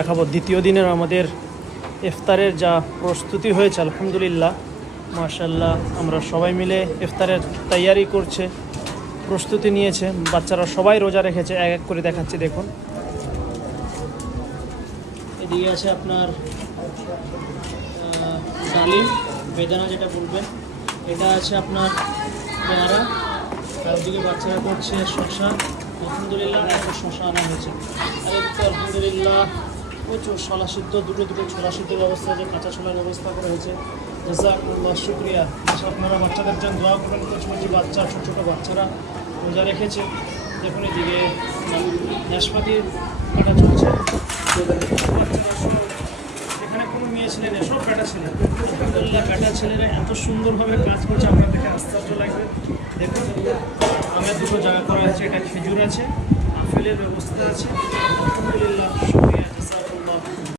দেখাবো দ্বিতীয় দিনের আমাদের ইফতারের যা প্রস্তুতি হয়েছে। আলহামদুলিল্লাহ, মাশাআল্লাহ, আমরা সবাই মিলে ইফতারের তৈয়ারি করছে, প্রস্তুতি নিয়েছে। বাচ্চারা সবাই রোজা রেখেছে, এক এক করে দেখাচ্ছি। দেখুন, এদিকে আছে আপনার ডালিম, বেদানা যেটা বলবেন, এটা আছে আপনার পেয়ারা, তার দিকে বাচ্চারা করছে শশা। আলহামদুলিল্লাহ, একটা শশা আনা হয়েছে। আর এদিকে আলহামদুলিল্লাহ প্রচুর ছোলা সিদ্ধ, দুটো ছোলা সিদ্ধ ব্যবস্থা আছে, কাঁচা ছোলার ব্যবস্থা করা হয়েছে। জাযাকুমুল্লাহ, শুকরিয়া। আপনারা বাচ্চাদের জন্য দোয়া করবেন। কচি বাচ্চা, ছোটো ছোটো বাচ্চারা রোজা রেখেছে। দেখুন, এদিকে নাশপাতি কাটা চলছে। বাচ্চারা সব, এখানে কোনো মেয়ে ছেলে নেই, সব বেটা ছেলে। আলহামদুলিল্লাহ, বেটা ছেলেরা এত সুন্দরভাবে কাজ করছে, আমরা দেখে আশ্চর্য লাগবে। দেখুন, আমের দুটো জায়গা করা হয়েছে, এটা খেজুর আছে, আপেলের ব্যবস্থা আছে। আলহামদুলিল্লাহ,